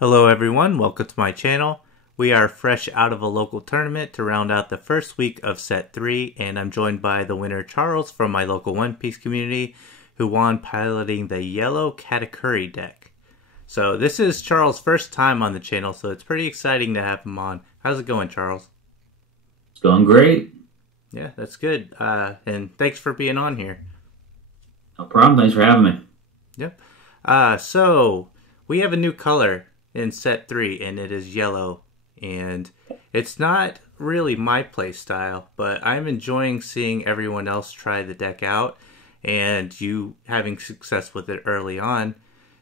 Hello everyone, welcome to my channel. We are fresh out of a local tournament to round out the first week of set 3, and I'm joined by the winner Charles from my local One Piece community, who won piloting the yellow Katakuri deck. So this is Charles' first time on the channel, so it's pretty exciting to have him on. How's it going, Charles? It's going great. Yeah, that's good. And thanks for being on here. No problem, thanks for having me. Yep. So we have a new color in set 3, and it is yellow, and it's not really my play style, but I'm enjoying seeing everyone else try the deck out and you having success with it early on.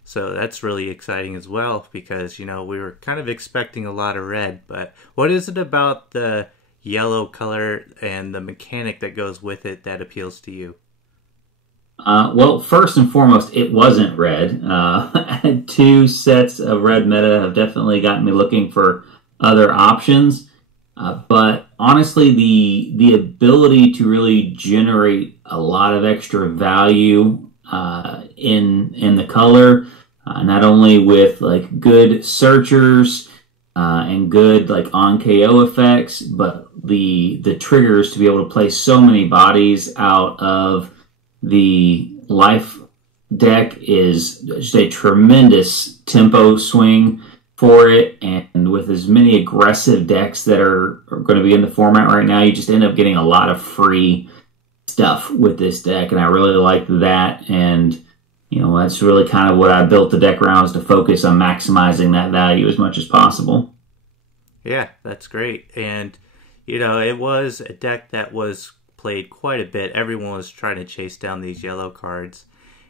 So that's really exciting as well, because, you know, we were kind of expecting a lot of red, but what is it about the yellow color and the mechanic that goes with it that appeals to you? Well, first and foremost, it wasn't red. 2 sets of red meta have definitely gotten me looking for other options. But honestly, the ability to really generate a lot of extra value in the color, not only with like good searchers and good like on KO effects, but the triggers to be able to play so many bodies out of the life deck is just a tremendous tempo swing for it, and with as many aggressive decks that are going to be in the format right now, you just end up getting a lot of free stuff with this deck, and I really like that. And you know, that's really kind of what I built the deck around, is to focus on maximizing that value as much as possible. Yeah, that's great. And you know, it was a deck that was played quite a bit. Everyone was trying to chase down these yellow cards,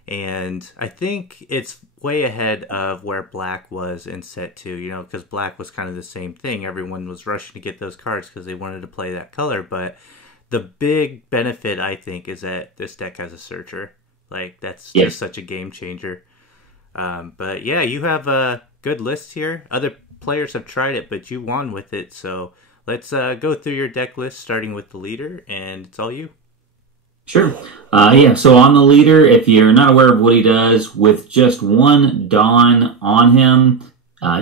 and I think it's way ahead of where black was in set 2, you know, because black was kind of the same thing. Everyone was rushing to get those cards because they wanted to play that color, but the big benefit, I think, is that this deck has a searcher. Like, that's just such a game changer. But yeah, you have a good list here. Other players have tried it, but you won with it, so let's go through your deck list, starting with the leader, and it's all you. Sure. Yeah, so on the leader, if you're not aware of what he does, with just 1 Dawn on him,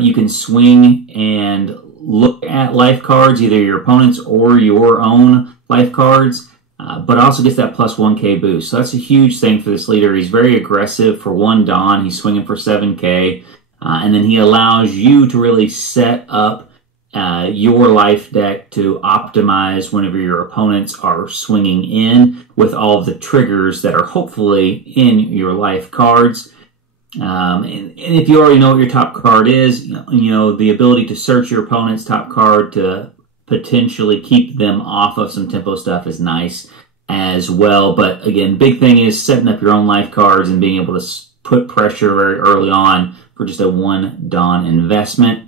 you can swing and look at life cards, either your opponent's or your own life cards, but also gets that plus 1k boost. So that's a huge thing for this leader. He's very aggressive for 1 Dawn. He's swinging for 7k, and then he allows you to really set up your life deck to optimize whenever your opponents are swinging in with all of the triggers that are hopefully in your life cards. And if you already know what your top card is, you know, the ability to search your opponent's top card to potentially keep them off of some tempo stuff is nice as well. But again, big thing is setting up your own life cards and being able to put pressure very early on for just a 1 Dawn investment.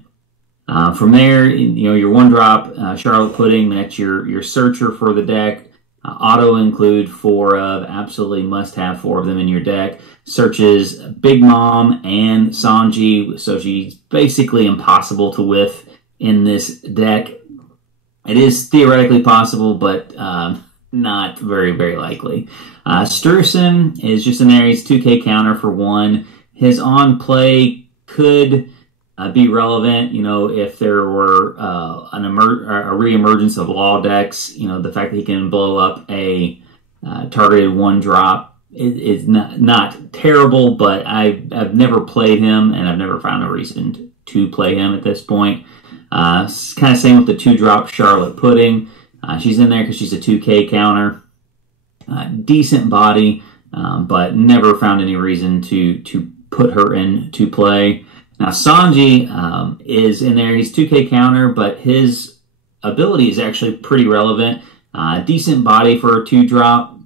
From there, you know, your 1-drop Charlotte Pudding, that's your searcher for the deck. Auto include 4 of, absolutely must have 4 of them in your deck. Searches Big Mom and Sanji, so she's basically impossible to whiff in this deck. It is theoretically possible, but not very, very likely. Strusen is just in there. He's 2k counter for 1. His on play could be relevant, you know, if there were a re-emergence of law decks. You know, the fact that he can blow up a targeted 1-drop is not terrible, but I've never played him, and I've never found a reason to play him at this point. Kind of same with the 2-drop Charlotte Pudding. She's in there because she's a 2k counter. Decent body, but never found any reason to put her into play. Now, Sanji is in there. He's 2k counter, but his ability is actually pretty relevant. Decent body for a 2-drop.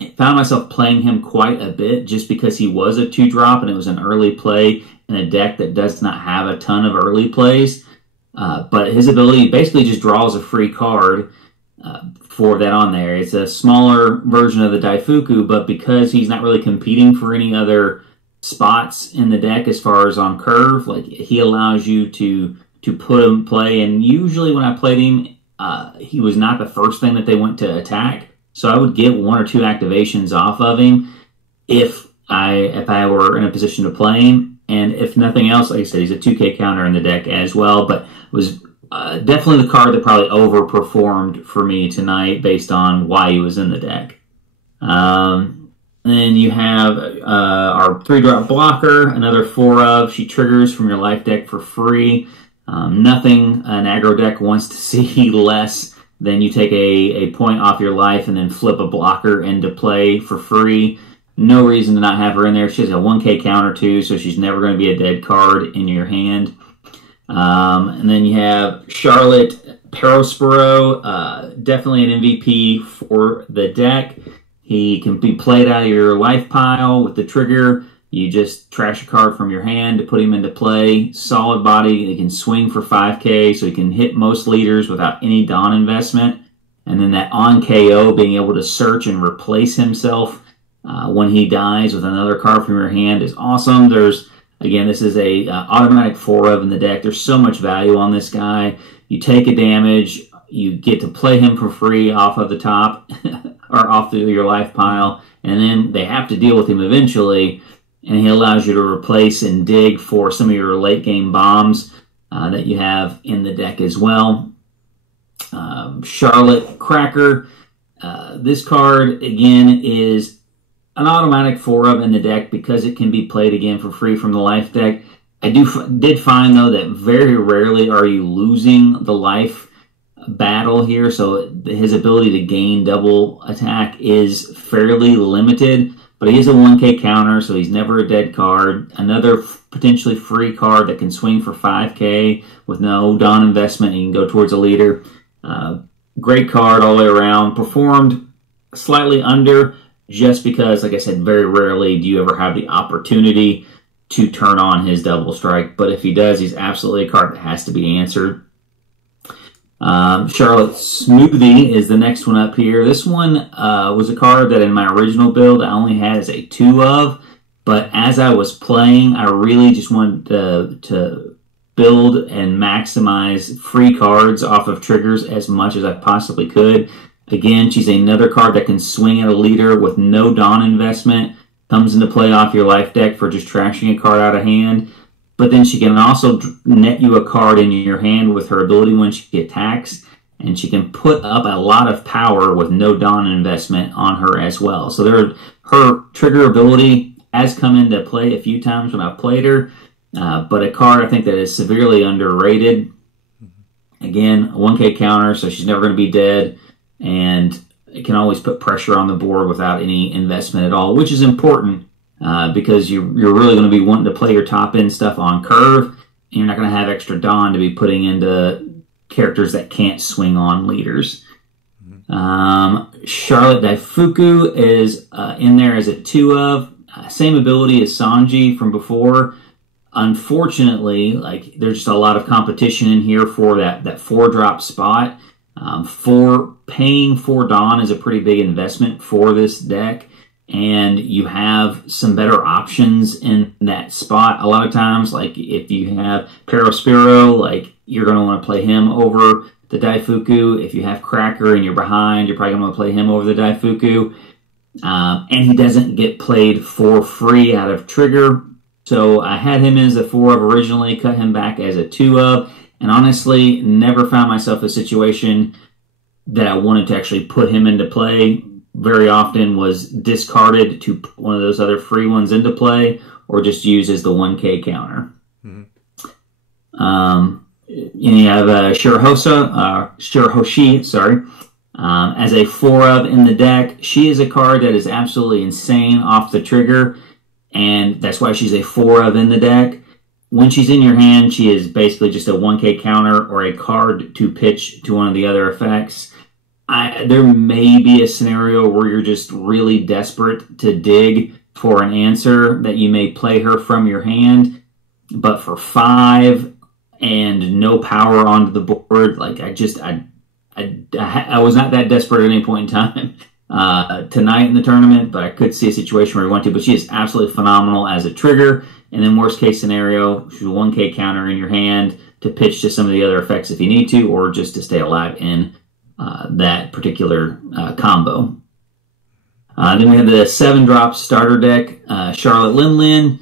I found myself playing him quite a bit just because he was a 2-drop, and it was an early play in a deck that does not have a ton of early plays. But his ability basically just draws a free card for that on there. It's a smaller version of the Daifuku, but because he's not really competing for any other spots in the deck as far as on curve, like, he allows you to put him play. And usually when I played him, he was not the first thing that they went to attack, so I would get 1 or 2 activations off of him if I were in a position to play him. And if nothing else, like I said, he's a 2K counter in the deck as well, but was definitely the card that probably overperformed for me tonight based on why he was in the deck. Then you have our 3-drop blocker, another 4 of. She triggers from your life deck for free. Nothing an aggro deck wants to see less than you take a point off your life and then flip a blocker into play for free. No reason to not have her in there. She has a 1K counter too, so she's never going to be a dead card in your hand. And then you have Charlotte Perospero, definitely an MVP for the deck. He can be played out of your life pile with the trigger. You just trash a card from your hand to put him into play. Solid body. He can swing for 5K, so he can hit most leaders without any Dawn investment. And then that on KO, being able to search and replace himself when he dies with another card from your hand is awesome. Again, this is a automatic 4 of in the deck. There's so much value on this guy. You take a damage, you get to play him for free off of the top or off your life pile, and then they have to deal with him eventually, and he allows you to replace and dig for some of your late game bombs that you have in the deck as well. Charlotte Cracker. This card, again, is an automatic 4 of in the deck because it can be played again for free from the life deck. I did find, though, that very rarely are you losing the life battle here, so his ability to gain double attack is fairly limited, but he is a 1K counter, so he's never a dead card. Another potentially free card that can swing for 5K with no Dawn investment, and you can go towards a leader. Great card all the way around. Performed slightly under, just because, like I said, very rarely do you ever have the opportunity to turn on his double strike, but if he does, he's absolutely a card that has to be answered. Charlotte Smoothie is the next one up here. This one was a card that in my original build I only had as a 2 of, but as I was playing, I really just wanted to build and maximize free cards off of triggers as much as I possibly could. Again, she's another card that can swing at a leader with no Dawn investment, comes into play off your life deck for just trashing a card out of hand. But then she can also net you a card in your hand with her ability when she attacks, and she can put up a lot of power with no Dawn investment on her as well. So her trigger ability has come into play a few times when I've played her, but a card I think that is severely underrated. Again, a 1K counter, so she's never going to be dead, and it can always put pressure on the board without any investment at all, which is important. Because you're really going to be wanting to play your top end stuff on curve, and you're not going to have extra Dawn to be putting into characters that can't swing on leaders. Charlotte Daifuku is in there as a 2 of. Same ability as Sanji from before. Unfortunately, there's just a lot of competition in here for that 4-drop spot. Paying 4 Dawn is a pretty big investment for this deck. And you have some better options in that spot. A lot of times, if you have Perospero, you're going to want to play him over the Daifuku. If you have Cracker and you're behind, you're probably going to want to play him over the Daifuku. And he doesn't get played for free out of trigger. So I had him as a 4 of originally, cut him back as a 2 of, and honestly never found myself in a situation that I wanted to actually put him into play. Very often was discarded to put one of those other free ones into play, or just use as the 1K counter. You have Shirahoshi, as a 4 of in the deck. She is a card that is absolutely insane off the trigger, and that's why she's a 4 of in the deck. When she's in your hand, she is basically just a 1K counter or a card to pitch to one of the other effects. There may be a scenario where you're just really desperate to dig for an answer that you may play her from your hand, but for 5 and no power onto the board, I was not that desperate at any point in time tonight in the tournament, but I could see a situation where we want to. But she is absolutely phenomenal as a trigger, and in worst case scenario, she's a 1K counter in your hand to pitch to some of the other effects if you need to, or just to stay alive in that particular combo. Then we have the 7-drop starter deck, Charlotte Lin.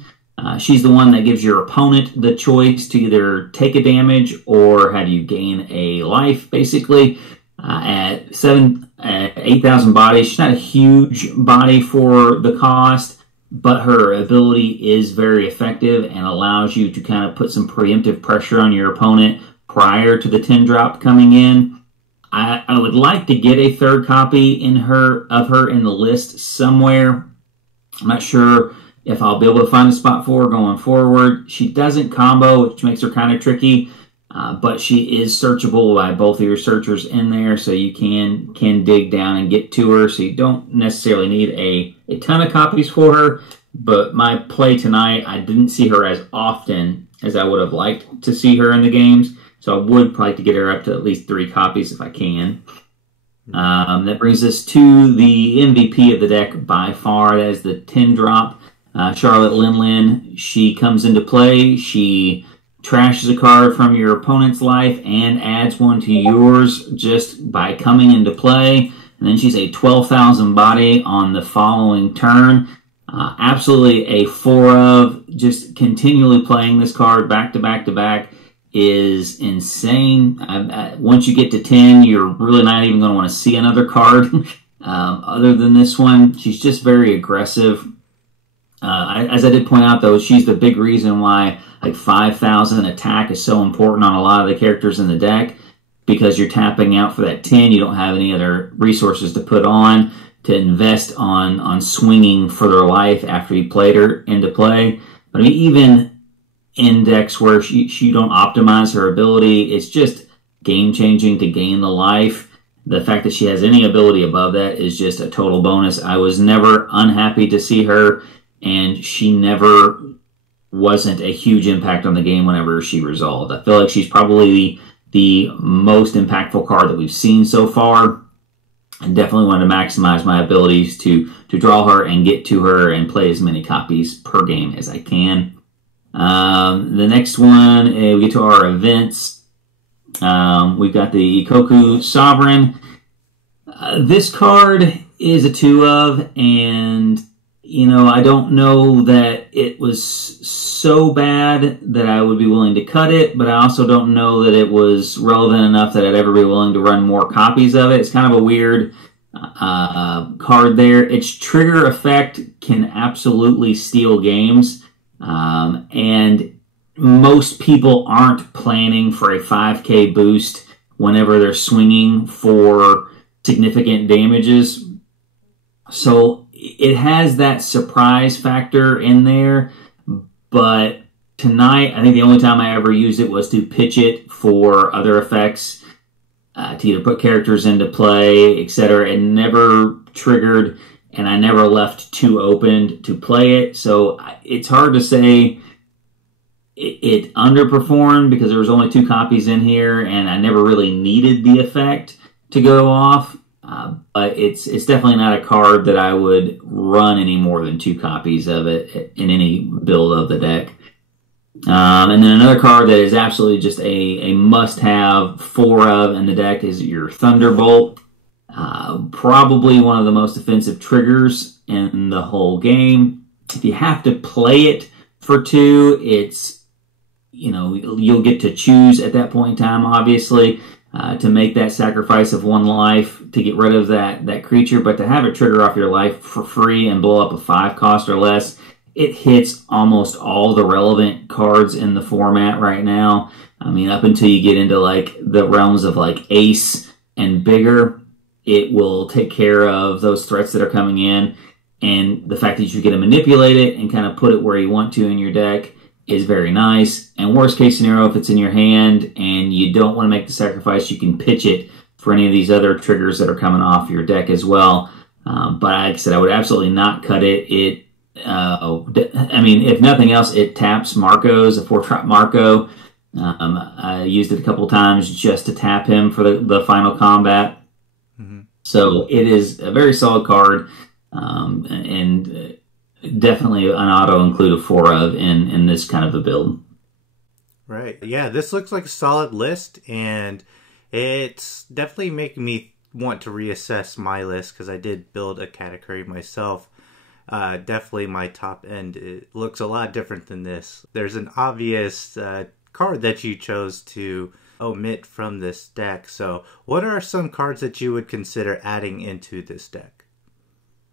She's the one that gives your opponent the choice to either take a damage or have you gain a life, basically. At 8,000 body, she's not a huge body for the cost, but her ability is very effective and allows you to kind of put some preemptive pressure on your opponent prior to the 10 drop coming in. I would like to get a third copy of her in the list somewhere. I'm not sure if I'll be able to find a spot for her going forward. She doesn't combo, which makes her kind of tricky, but she is searchable by both of your searchers in there, so you can dig down and get to her, so you don't necessarily need a ton of copies for her. But my play tonight, I didn't see her as often as I would have liked to see her in the games, so I would probably like to get her up to at least 3 copies if I can. That brings us to the MVP of the deck by far. That is the 10 drop. Charlotte Lin. She comes into play. She trashes a card from your opponent's life and adds one to yours just by coming into play. And then she's a 12,000 body on the following turn. Absolutely a 4 of. Just continually playing this card back to back to back is insane. Once you get to 10, you're really not even going to want to see another card other than this one. She's just very aggressive. As I did point out, though, she's the big reason why like 5,000 attack is so important on a lot of the characters in the deck, because you're tapping out for that 10. You don't have any other resources to put on to invest on swinging for their life after you played her into play. But I mean, even in decks where she don't optimize her ability, it's just game-changing to gain the life. The fact that she has any ability above that is just a total bonus. I was never unhappy to see her, and she never wasn't a huge impact on the game whenever she resolved. I feel like she's probably the most impactful card that we've seen so far, and definitely want to maximize my abilities to draw her and get to her and play as many copies per game as I can. The next one, we get to our events. We've got the Ikoku Sovereign. This card is a 2 of, and I don't know that it was so bad that I would be willing to cut it, but I also don't know that it was relevant enough that I'd ever be willing to run more copies of it. It's kind of a weird card there. Its trigger effect can absolutely steal games, and most people aren't planning for a 5k boost whenever they're swinging for significant damages. So it has that surprise factor in there, but tonight, I think the only time I ever used it was to pitch it for other effects, to either put characters into play, etc. It never triggered, and I never left 2 open to play it, so it's hard to say it underperformed because there was only 2 copies in here, and I never really needed the effect to go off. But it's definitely not a card that I would run any more than 2 copies of it in any build of the deck. And then another card that is absolutely just a must-have 4 of in the deck is your Thunderbolt. Probably one of the most offensive triggers in the whole game. If you have to play it for 2, it's, you'll get to choose at that point in time, obviously, to make that sacrifice of 1 life to get rid of that creature, but to have it trigger off your life for free and blow up a 5 cost or less, it hits almost all the relevant cards in the format right now. I mean, up until you get into like the realms of like Ace and bigger, it will take care of those threats that are coming in, and the fact that you get to manipulate it and kind of put it where you want to in your deck is very nice. And worst case scenario, if it's in your hand and you don't want to make the sacrifice, you can pitch it for any of these other triggers that are coming off your deck as well. But like I said, I would absolutely not cut it. I mean, if nothing else, it taps Marco's, a 4-drop Marco. I used it a couple times just to tap him for the final combat. Mm-hmm. So it is a very solid card, and definitely an auto include a 4 of in this kind of a build. Right. Yeah, this looks like a solid list, and it's definitely making me want to reassess my list because I did build a Katakuri myself. definitely my top end, it looks a lot different than this. There's an obvious card that you chose to omit from this deck. So what are some cards that you would consider adding into this deck?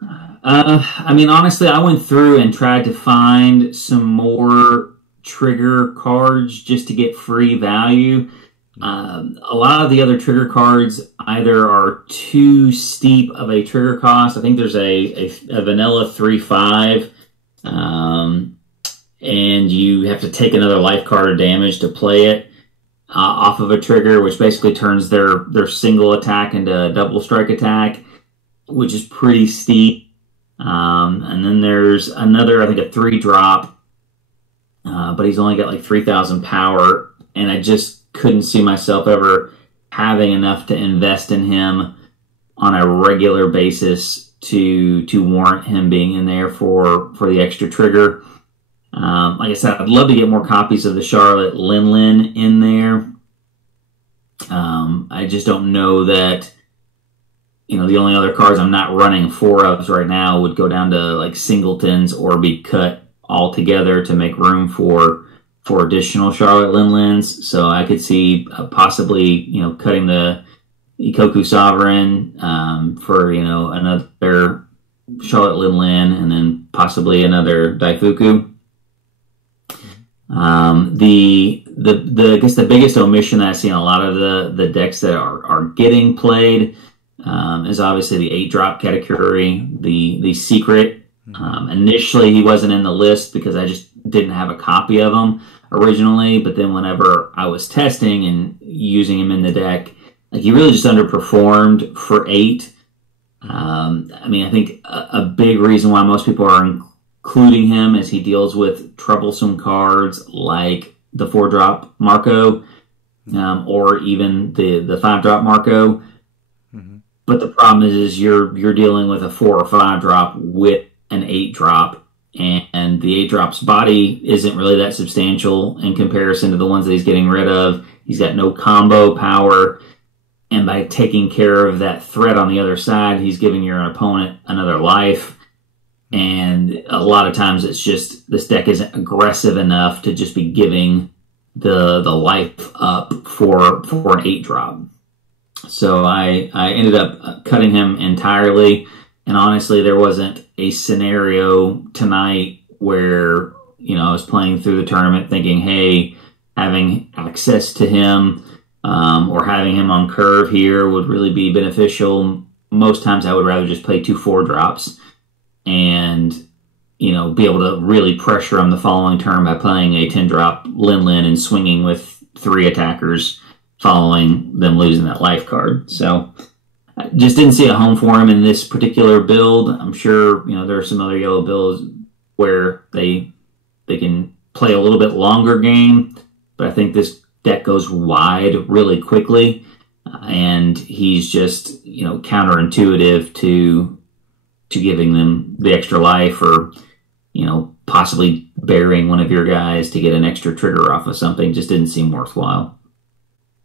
I mean, honestly, I went through and tried to find some more trigger cards just to get free value. A lot of the other trigger cards either are too steep of a trigger cost. I think there's a vanilla 3/5, and you have to take another life card or damage to play it off of a trigger, which basically turns their single attack into a double strike attack, which is pretty steep. And then there's another, I think, a 3-drop, but he's only got like 3,000 power, and I just couldn't see myself ever having enough to invest in him on a regular basis to warrant him being in there for the extra trigger. Like I said, I'd love to get more copies of the Charlotte Lin in there. I just don't know that, the only other cards I'm not running 4-ups right now would go down to like singletons or be cut altogether to make room for additional Charlotte Lin-Lins. So I could see possibly, cutting the Ikoku Sovereign for, another Charlotte Lin-Lin, and then possibly another Daifuku. I guess the biggest omission that I see in a lot of the decks that are getting played is obviously the 8-drop Katakuri, the secret. Initially, he wasn't in the list because I just didn't have a copy of him originally, but then whenever I was testing and using him in the deck, like, he really just underperformed for 8. I think a big reason why most people are including him is he deals with troublesome cards like the 4-drop Marco, or even the 5-drop Marco. Mm-hmm. But the problem is you're dealing with a 4 or 5-drop with an 8-drop, and the 8-drop's body isn't really that substantial in comparison to the ones that he's getting rid of. He's got no combo power, and by taking care of that threat on the other side, he's giving your opponent another life. And a lot of times it's just this deck isn't aggressive enough to just be giving the life up for an 8-drop. So I ended up cutting him entirely. And honestly, there wasn't a scenario tonight where, I was playing through the tournament thinking, hey, having access to him or having him on curve here would really be beneficial. Most times I would rather just play 2 4-drops and, be able to really pressure him the following turn by playing a 10-drop Lin and swinging with 3 attackers following them losing that life card. So I just didn't see a home for him in this particular build. I'm sure, there are some other yellow builds where they can play a little bit longer game, but I think this deck goes wide really quickly, and he's just, counterintuitive to giving them the extra life, or, possibly burying one of your guys to get an extra trigger off of something. Just didn't seem worthwhile.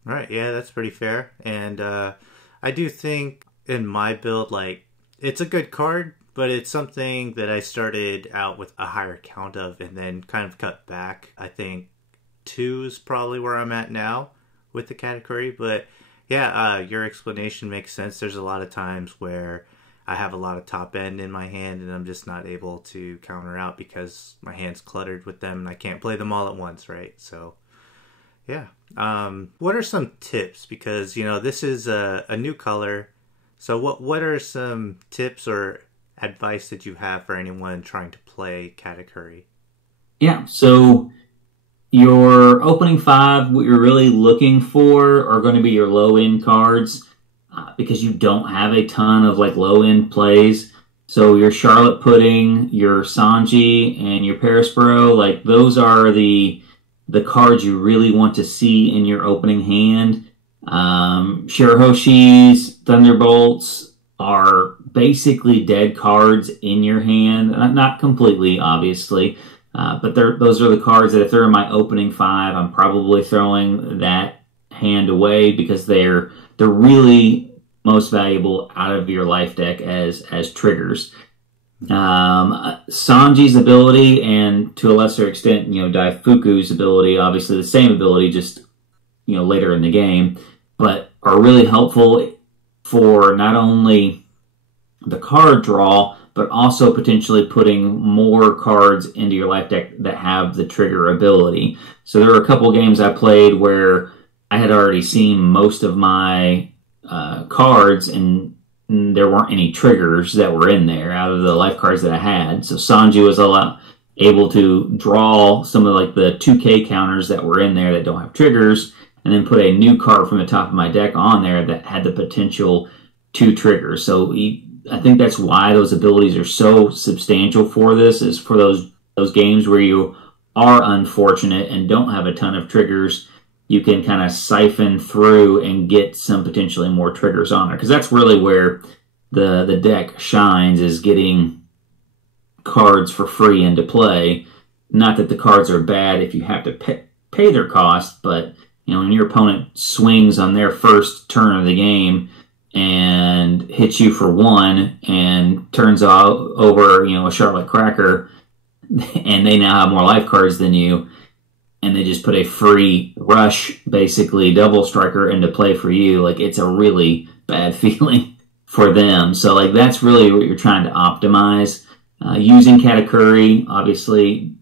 Right, yeah, that's pretty fair. And I do think in my build, like, it's a good card, but it's something that I started out with a higher count of and then kind of cut back. I think 2 is probably where I'm at now with the Katakuri. But yeah, your explanation makes sense. There's a lot of times where I have a lot of top end in my hand and I'm just not able to counter out because my hand's cluttered with them and I can't play them all at once, right? So yeah. What are some tips? Because, this is a new color. So what are some tips or advice that you have for anyone trying to play Katakuri? Yeah, so your opening 5, what you're really looking for are going to be your low-end cards, because you don't have a ton of low-end plays. So your Charlotte Pudding, your Sanji, and your Perispero, those are the cards you really want to see in your opening hand. Shirahoshis, Thunderbolts are basically dead cards in your hand. Not completely, obviously, but those are the cards that if they're in my opening 5, I'm probably throwing that hand away because they're really most valuable out of your life deck as triggers. Sanji's ability, and to a lesser extent, Daifuku's ability, obviously the same ability, just later in the game, but are really helpful for not only the card draw, but also potentially putting more cards into your life deck that have the trigger ability. So there were a couple games I played where I had already seen most of my cards, and there weren't any triggers that were in there out of the life cards that I had. So Sanji was able to draw some of like the 2K counters that were in there that don't have triggers, and then put a new card from the top of my deck on there that had the potential to trigger. So I think that's why those abilities are so substantial for this, is for those games where you are unfortunate and don't have a ton of triggers, you can kind of siphon through and get some potentially more triggers on there. Because that's really where the deck shines, is getting cards for free into play. Not that the cards are bad if you have to pay their cost, but when your opponent swings on their first turn of the game and hits you for one and turns over a Charlotte Cracker, and they now have more life cards than you, and they just put a free rush, basically double striker, into play for you, like, it's a really bad feeling for them. So like that's really what you're trying to optimize. Using Katakuri, obviously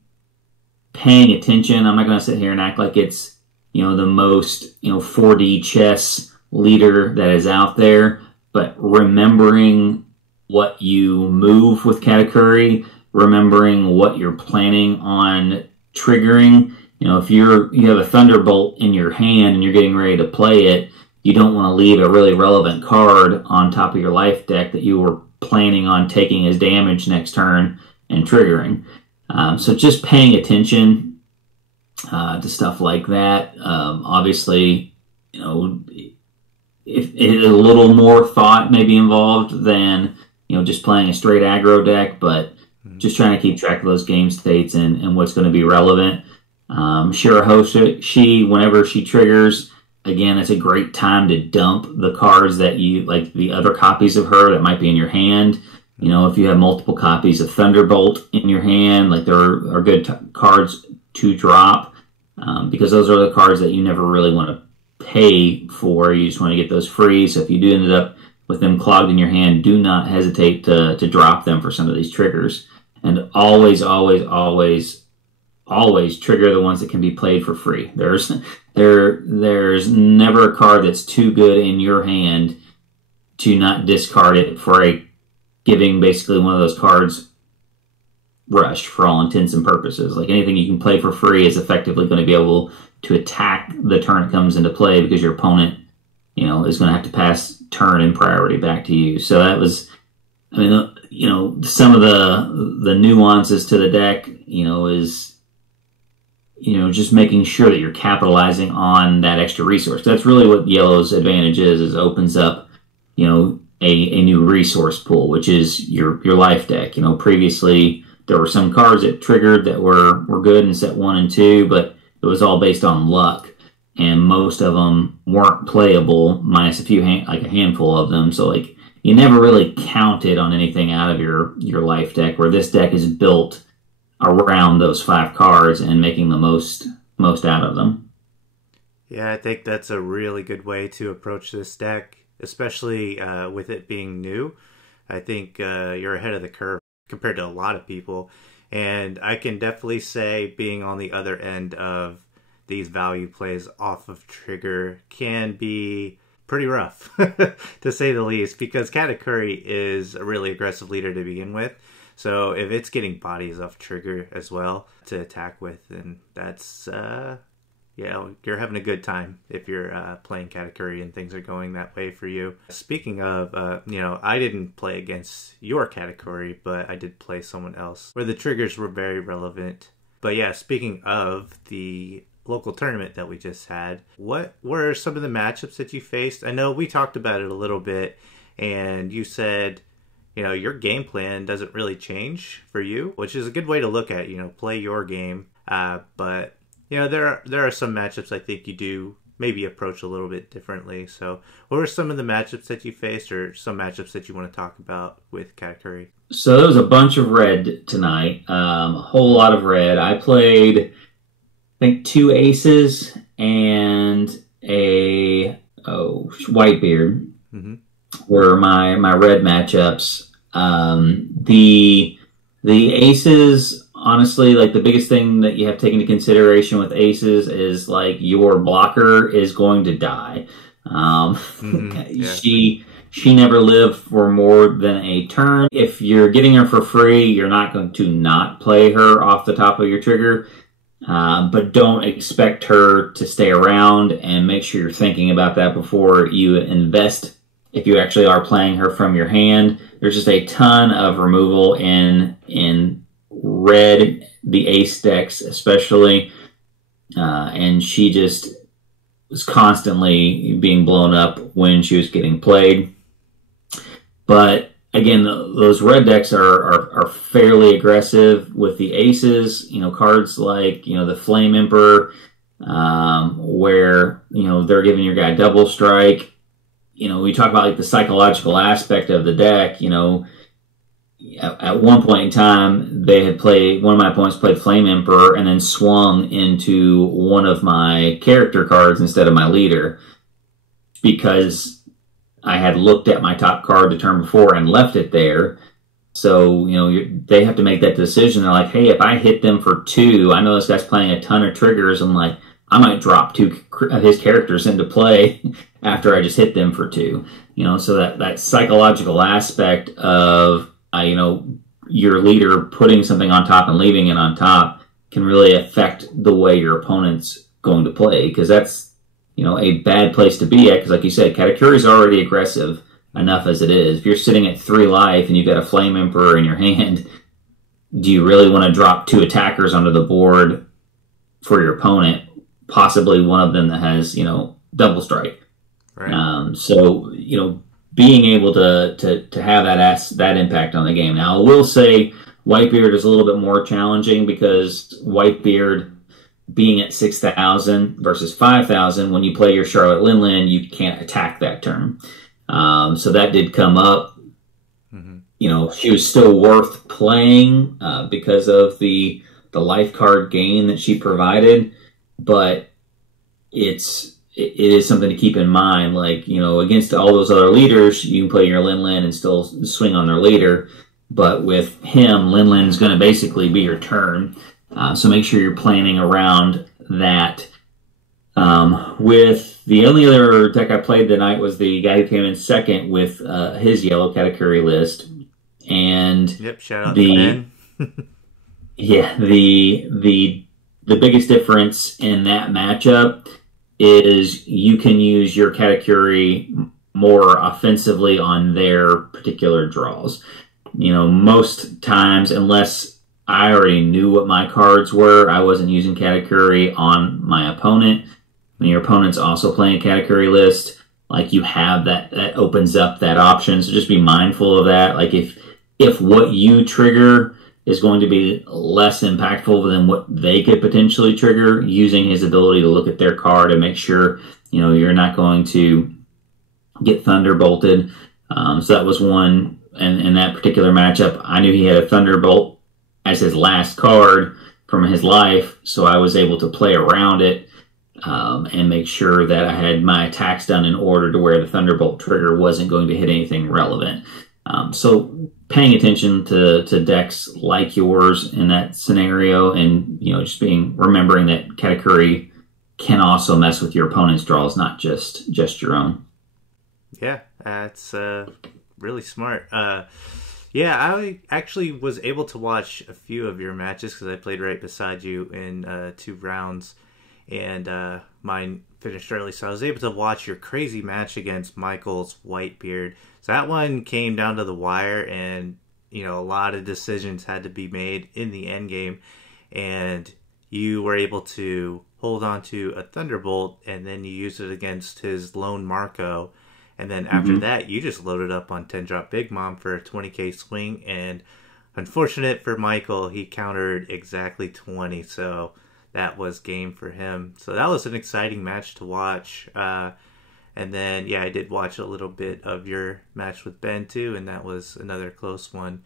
paying attention. I'm not going to sit here and act like it's the most 4D chess leader that is out there, but remembering what you move with Katakuri, remembering what you're planning on triggering. If you have a Thunderbolt in your hand and you're getting ready to play it, you don't want to leave a really relevant card on top of your life deck that you were planning on taking as damage next turn and triggering. So just paying attention to stuff like that. Obviously, if a little more thought may be involved than just playing a straight aggro deck, but just trying to keep track of those game states and what's going to be relevant. Shirahoshi, whenever she triggers, again, it's a great time to dump the cards that you like, the other copies of her that might be in your hand. If you have multiple copies of Thunderbolt in your hand, like, there are good cards to drop, because those are the cards that you never really want to pay for. You just want to get those free. So if you do end up with them clogged in your hand, do not hesitate to drop them for some of these triggers. And always, always, always, always trigger the ones that can be played for free. There's never a card that's too good in your hand to not discard it for giving basically one of those cards rushed for all intents and purposes. Like, anything you can play for free is effectively going to be able to attack the turn it comes into play, because your opponent, is going to have to pass turn and priority back to you. So that was, some of the nuances to the deck, is just making sure that you're capitalizing on that extra resource. That's really what Yellow's advantage is opens up, a new resource pool, which is your life deck. Previously there were some cards that triggered that were good in set 1 and 2, but it was all based on luck, and most of them weren't playable, minus a handful of them. So like, you never really counted on anything out of your life deck, where this deck is built around those 5 cards and making the most out of them. Yeah, I think that's a really good way to approach this deck, especially with it being new. I think you're ahead of the curve compared to a lot of people. And I can definitely say, being on the other end of these value plays off of trigger can be pretty rough, to say the least, because Katakuri is a really aggressive leader to begin with. So if it's getting bodies off trigger as well to attack with, then that's, you're having a good time if you're playing Katakuri and things are going that way for you. Speaking of, I didn't play against your Katakuri, but I did play someone else where the triggers were very relevant. But yeah, speaking of the local tournament that we just had, what were some of the matchups that you faced? I know we talked about it a little bit, and you said, your game plan doesn't really change for you, which is a good way to look at, play your game. But, there are some matchups I think you do maybe approach a little bit differently. So what were some of the matchups that you faced, or some matchups that you want to talk about with Katakuri? So there was a bunch of red tonight, a whole lot of red. I played, I think, 2 aces and a Whitebeard were my red matchups. The aces, honestly, like the biggest thing that you have to take into consideration with aces is like your blocker is going to die. She never lived for more than a turn. If you're getting her for free, you're not going to not play her off the top of your trigger. But don't expect her to stay around, and make sure you're thinking about that before you invest. If you actually are playing her from your hand, there's just a ton of removal in red, the ace decks especially, and she just was constantly being blown up when she was getting played. But again, those red decks are fairly aggressive with the aces. Cards like the Flame Emperor, where they're giving your guy double strike. We talk about like the psychological aspect of the deck. At one point in time, they had played, one of my opponents played Flame Emperor and then swung into one of my character cards instead of my leader, because I had looked at my top card the turn before and left it there. So, they have to make that decision. They're like, hey, if I hit them for 2, I know this guy's playing a ton of triggers. I'm like, I might drop 2 of his characters into play after I just hit them for 2. So that psychological aspect of, your leader putting something on top and leaving it on top can really affect the way your opponent's going to play, because that's, a bad place to be at, because like you said, Katakuri's already aggressive enough as it is. If you're sitting at 3 life and you've got a Flame Emperor in your hand, do you really want to drop 2 attackers onto the board for your opponent? Possibly one of them that has, double strike. Right. So, being able to have that impact on the game. Now, I will say Whitebeard is a little bit more challenging, because Whitebeard being at 6,000 versus 5,000, when you play your Charlotte Linlin, you can't attack that turn. So that did come up. She was still worth playing because of the life card gain that she provided, but it is something to keep in mind. Like, against all those other leaders, you can play your Linlin and still swing on their leader, but with him, Linlin's going to basically be your turn. So make sure you're planning around that. With the only other deck I played tonight was the guy who came in second with his yellow Katakuri list. And shout out to Ben. Yeah, the biggest difference in that matchup is you can use your Katakuri more offensively on their particular draws. Most times, unless I already knew what my cards were, I wasn't using Katakuri on my opponent. When your opponent's also playing a Katakuri list, like, you have that opens up that option. So just be mindful of that. Like, if what you trigger is going to be less impactful than what they could potentially trigger, using his ability to look at their card and make sure, you're not going to get thunderbolted. So that was one. And in that particular matchup, I knew he had a Thunderbolt as his last card from his life, so I was able to play around it and make sure that I had my attacks done in order to where the Thunderbolt trigger wasn't going to hit anything relevant. So paying attention to decks like yours in that scenario, and just remembering that Katakuri can also mess with your opponent's draws, not just your own. Yeah, that's really smart. I actually was able to watch a few of your matches because I played right beside you in 2 rounds, and mine finished early, so I was able to watch your crazy match against Michael's Whitebeard. So that one came down to the wire, and a lot of decisions had to be made in the end game, and you were able to hold on to a Thunderbolt, and then you used it against his lone Marco. And then after that, you just loaded up on 10-drop Big Mom for a 20k swing. And unfortunate for Michael, he countered exactly 20. So that was game for him. So that was an exciting match to watch. And then, yeah, I did watch a little bit of your match with Ben too, and that was another close one.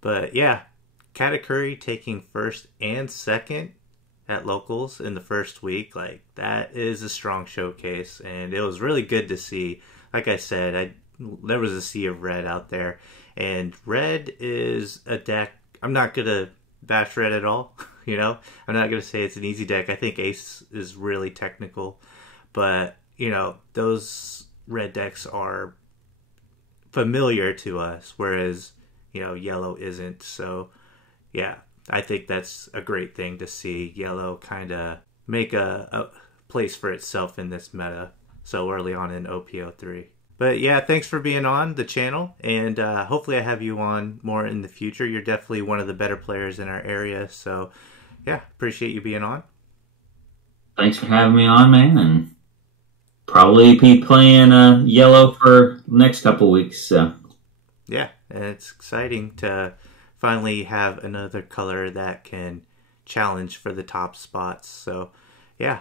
But yeah, Katakuri taking first and second at locals in the first week, like, that is a strong showcase, and it was really good to see. Like I said, there was a sea of red out there, and red is a deck. I'm not gonna bash red at all. You know, I'm not gonna say it's an easy deck. I think Ace is really technical, but you know, those red decks are familiar to us, whereas, you know, yellow isn't. So yeah, I think that's a great thing to see yellow kind of make a place for itself in this meta so early on in OP03. But yeah, thanks for being on the channel, and hopefully I have you on more in the future. You're definitely one of the better players in our area, so yeah, appreciate you being on. Thanks for having me on, man, and probably be playing yellow for the next couple weeks. So yeah, and it's exciting to finally have another color that can challenge for the top spots. So yeah,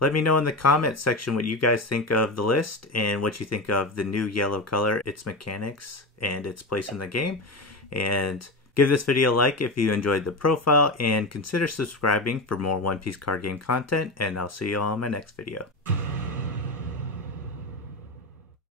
let me know in the comment section what you guys think of the list and what you think of the new yellow color, its mechanics, and its place in the game. And give this video a like if you enjoyed the profile, and consider subscribing for more One Piece card game content, and I'll see you all in my next video.